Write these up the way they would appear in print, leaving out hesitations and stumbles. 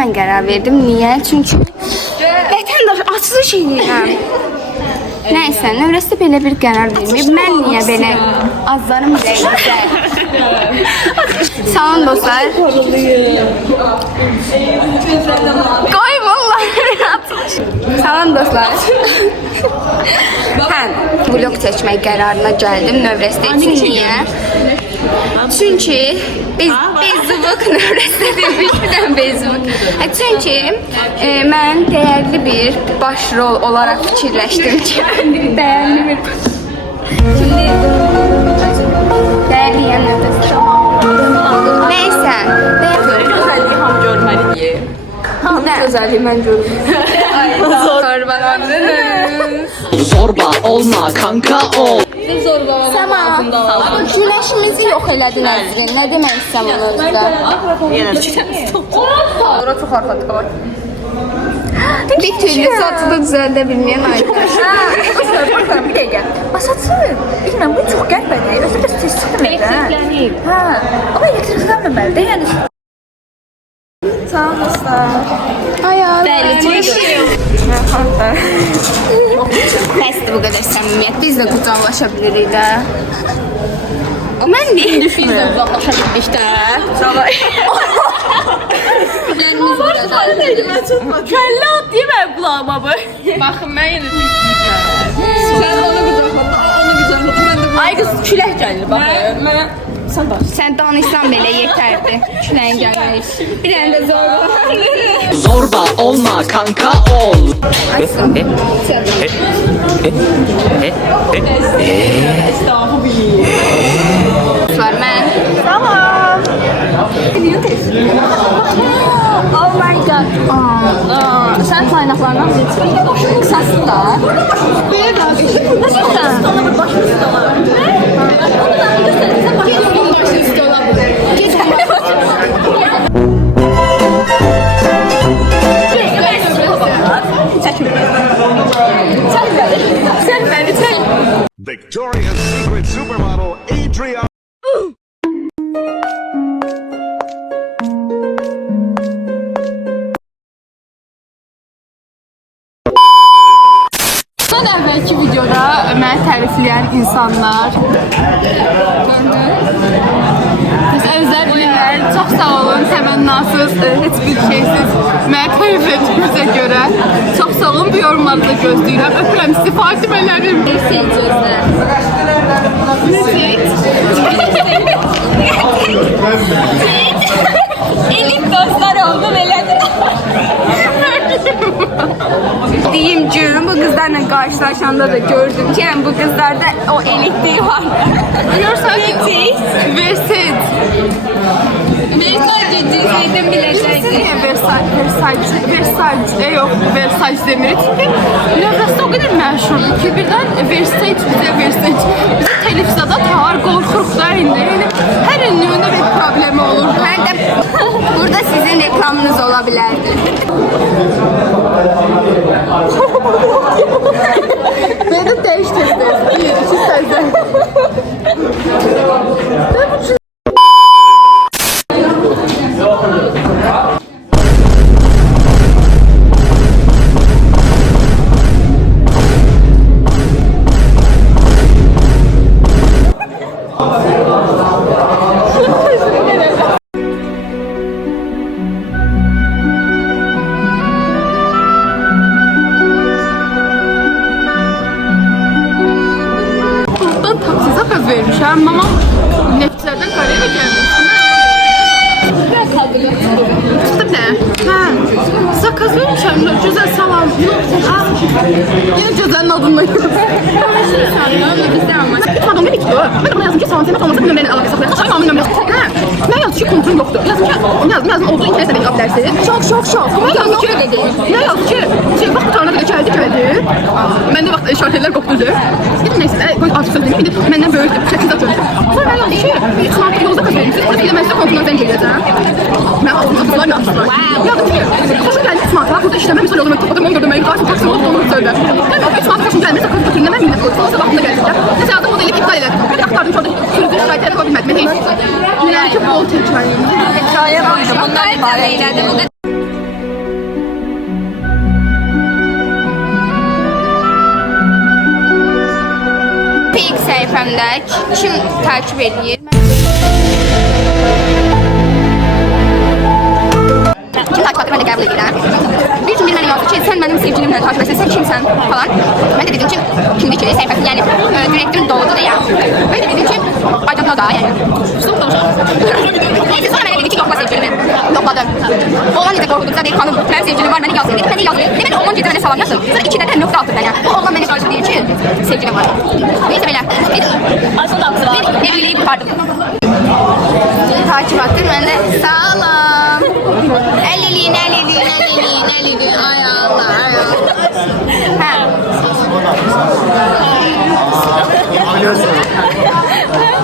mən qərar verdim. Niyə? Çünki vətəndaş açılış edirəm. Nəysə, növrəsi belə bir qərar verməyib. Mən niyə belə azlarım rəyizə? Salam dostlar. Qoy vallahi atmış. Salam dostlar. Hə, vlog çəkmək qərarına gəldim növrəsi üçün. Niyə? Çünki biz Bezubuk növrəsi demiş bir dənə Bezubuk. Çünki mən dəyərli bir başrol olaraq fikirləşdim ki, dəyərli bir dəyərli yan növrəsi. Nəysə, Gözəlliyi hamı görməliyik. hamı gözəlliyi mən görürüm. Zorbalandınız. Zorba olma kanka ol. Səma, güneşimizi yox elədin əzrin. Nə demək istəmirsən? Ora çox arxadı var. Bir türlü saçı da düzəldə bilməyən Baxın, bir dəqiqə. Saçı, bilməm, bu çox qərbədir. Özü biraz tez-tez elektriklənib. Hə, amma elektriklənməməlidir. Yəni Sağ dostlar. Hayal. Bəli, Bəsdir bu qədər səmimiyyət. Biz də qucaqlaşa bilirik də. Mən deyim. Biz də qucaqlaşa bildik də. Lərimiz burada. kəllə at deyəm qulağıma bu. Baxın, mən yenə tükləyəcəm. Sən onu qucaqladın. Ay qız, külək gəlir baxın. Sən danışsan belə yetərdi. Küləyin gəlmək. Bir dənə də zorba. Zorba olma kanka ol. Açsın. Mən. Tamam. Oh my god. Sən kaynaqlarından seçin. Qısası da. Böyle qalsın. Nasıl? Ona bir başını tutalım. Onu da göstərsən başını tutalım. Victoria's Secret supermodel Adriana. Bundan əvvəlki videoda məni tərifləyən insanlar özlər bilirlər, çox sağ olun, təmənnasız, heç bir şeysiz məni tərif etdiyinizə görə çox sağ olun, bu yorumları da gözləyirəm, öpürəm sizi, Fatimələrim. Elik dostlar oldu belədir. Deyim görüm bu kızlarla karşılaşanda da gördüm ki yani bu kızlarda o elikliği var. Görürsən ki, Versace. Versace cinsiyetini biləcəkdir. Niyə Versace yox, Versace demirik. Çünki növrəsi o qədər məşhurdur ki, birdən Versace bize televiziyada tar, qorxuruq da indi. Yəni, hər ünlüyündə bir problemi olur. Ben de burada sizin reklamınız olabilirdi. Beni de değiştirdiniz. 1, 2 sözler. vermişəm, amma neftlərdən Koreya gəlmişəm. Çıxdı bir də. Hə. Zakaz vermişəm, gözəl salam. Yine gözəlin adından Adam dedi ki, ben ona yazdım ki salam sevmək olmasa bu nömrəni əlaqə saxlayaq. Şahin amın nömrəsi. Hə. Mən yazdım ki, kontrum yoxdur. Yazdım ki, olduğu internet sənə qab dərsi. Şok. Mən yazdım ki, nə yazdım ki, vaxt qutarına belə gəldi. Məndə vaxt şartellər qopdu. Dedim, neysə, qoy artıq söz dedim. Məndən böyükdür, 8 at öldü. Sonra mən yazdım ki, bir smartlık yolda qaz vermişsiniz. Burası ilə mən sizə kontrumdan zəng edəcəm. Mən atmışlar. Yazdım ki, xoşum gəldi smartlığa, burada işləməm, misal yolda topladım, onu gördüm, mən qarşı taksi oldu, onu söylə. Mən o 3 smartlık xoşum gəlmirsə, qaz götürünə mən minnət qoydum. Olsa vaxtında gəldim. Nəsə yazdım, o da elə iptal elədim. Bir də axtardım ki, orada sürücü şikayətləri qoy bilmədim. Mən heç. Bilirəm ki, bol təkrar. Hekayə var. Bundan ibarət. fake səhifəmdə kim takip edir? Kim takip edir, mən də qəbul edirəm. Bir gün bir mənə yazdı ki, sən mənim sevgilimlə takip etsən, sən kimsən falan. Mən də dedim ki, kimdir ki, səhifəsi, yəni direktim doğdu da ya. Mən də dedim ki, Aydan da, yəni. Neyse, sonra mənə dedi ki, yoxla sevgilimi. Yoxladım. Oğlan necə qorxudursa deyir, xanım, mənim sevgilim var, mənə yazdı. Dedi, mənə yazdı. Deməli, oğlan gecə mənə salam yazdı. Sonra 2 dəfə nöqtə atdı mənə. Bu oğlan mənə qarşı deyir ki, sevgilim var. Neyse belə. Evliliyi qurtardım. Takip attım, mən də salam. Əliliyin, ay Allah, ay Allah. Hə.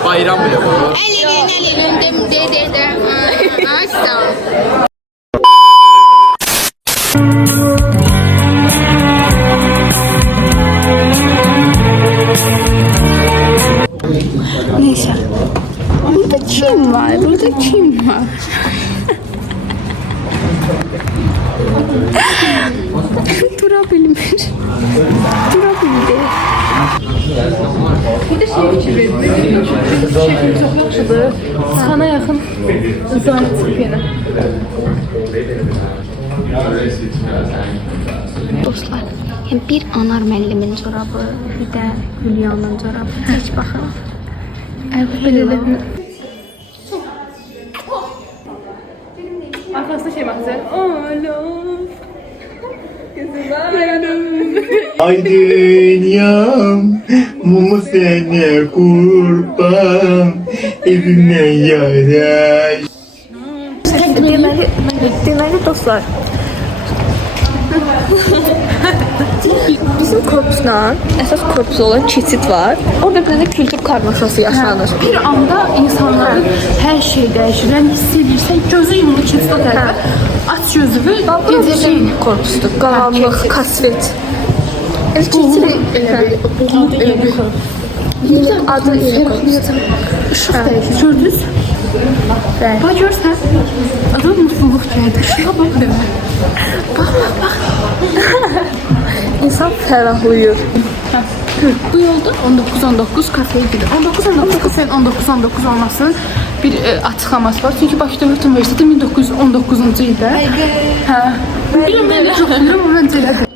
Bayram bile bu. Əliliyin, de. Ay, sağ ol. Neyse. Burada kim var? Durabilmir. Bir de şey fikir verin. Şekil çok yaxşıdır. Sana yaxın zahid tipiyənə. Dostlar, yəni bir Anar müəllimin çorabı, bir də Hülyanın çorabı. Heç baxın. Belə də. Arkasında şey baxsın. Ay dünyam, mumu sene kurban, evimden yaraş. Deməli dostlar. Bizim korpusla əsas korpus olan keçid var. Orada bir dənə kültür karmaşası yaşanır. Bir anda insanların hər şey dəyişir. Yəni hiss edirsən, gözü yumulu keçid tərəfə. Aç gözünü, gedir şey Korpusdur, qaranlıq, kasvet. Keçid elə bir adı elə korpus. işıq dəyişir. Gördünüz? Bax görsən, adı mutluluq gəldi. Işığa bax demə. Bax. İnsan fərahlayır. Bu yolda 19-19 kafeye gidiyor. 19-19 kafenin 19-19 olmasının bir açıklaması var. Çünkü Bakı Dövlət Üniversiteti 1919-cu ildə. Hə. Bilməm, mən çox bilirəm, amma məncə elədir.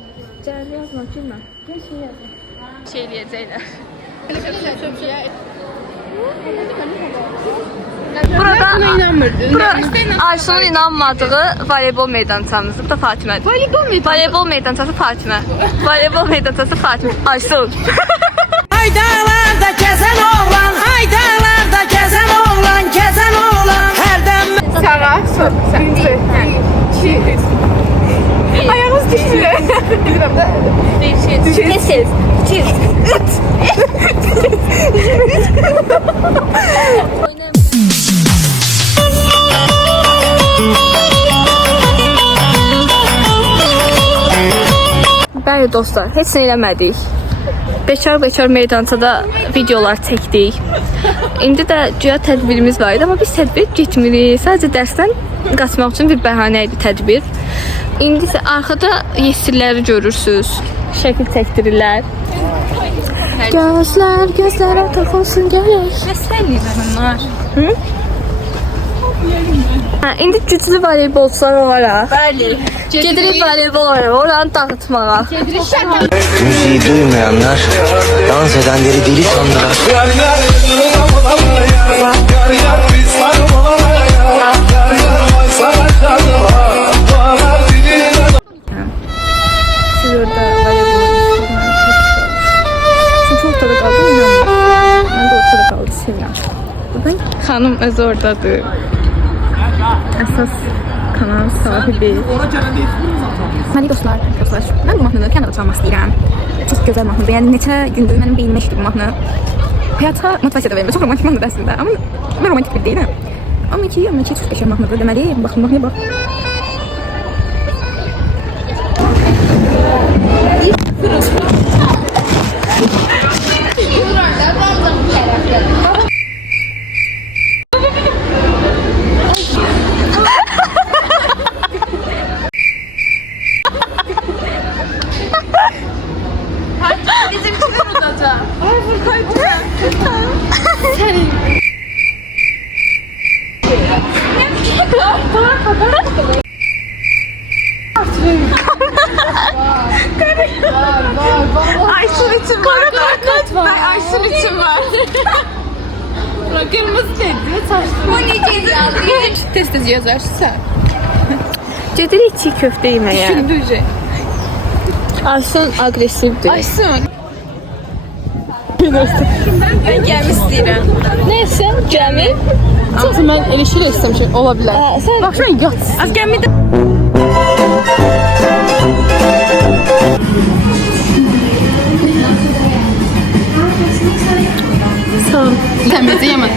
Burada İnanmırdı. Aysunun inanmadığı voleybol meydançamızdır. Bu da Fatimə. Voleybol meydançası Fatimə. Voleybol meydançası Fatimə. Aysun. Haydalarda gezen oğlan, haydalarda gezen oğlan, gezen oğlan. Her dem Sağa, sol, ayağınız düştü. Kesin. Bəli dostlar, heç nə eləmədik. Bekar meydançada videolar çəkdik. İndi də güya tədbirimiz var idi, amma biz tədbir getmirik. Sadəcə dərsdən qaçmaq üçün bir bəhanə idi tədbir. İndi isə arxada yesirləri görürsüz. Şəkil çəkdirirlər. Gözlərə toxunsun gərək. Hə, indi güclü voleybolçular olaraq. Bəli. Gedirik voleybol oynamağa, oranı dağıtmağa. Müziği duymayanlar dans edenleri deli sandılar. Siz orada voleybol çünkü ortada kaldım, inanmıyorum. Ben de ortada kaldım, sevmiyorum. Hanım öz oradadır. Əsas kanal sahibi. Məli dostlar, mən bu mahnını pianoda çalmaq istəyirəm. Çox gözəl mahnıdır. Yəni neçə gündür mənim beynimə işləyir bu mahnı. Həyata motivasiya da verir. Çox romantik mahnıdır əslində. Amma mən romantik bir deyiləm. Amma ki, çox qəşəng mahnıdır. Deməli, baxın mahnıya bax. Bizimkini unutacağım. Ay Furkan. Saçın için var. Kırmızı dedi. Bu necə yazdı? Tez-tez yazarsa. Gedirik çiğ köftə yeməyə. Düşündücü. Aysun aqressivdir. Aysun. Mən gəmi istəyirəm. Neyse, gəmi. Çünkü ben elə şey istemişim. Olabilir. Sən Bak şuraya yat. az gəmidə Temizleyemem.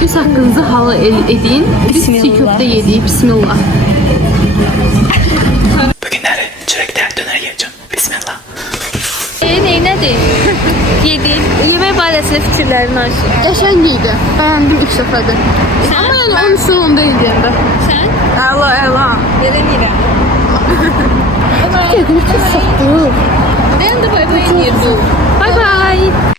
Göz hakkınızı halı edin. Biz çiğ köfte yedik. Bismillah. Bugünləri çörəkdən dönər yeyəcəm. Bismillah. Neynədir? Yedin. Yemək barəsində fikirlərini aşır. Geçen giydi. Beğendim ilk seferde. Ama yani onun sonunda yediğinde. Sən? Əla. Yerə. Mən də bay bay edirdim. Bay bay.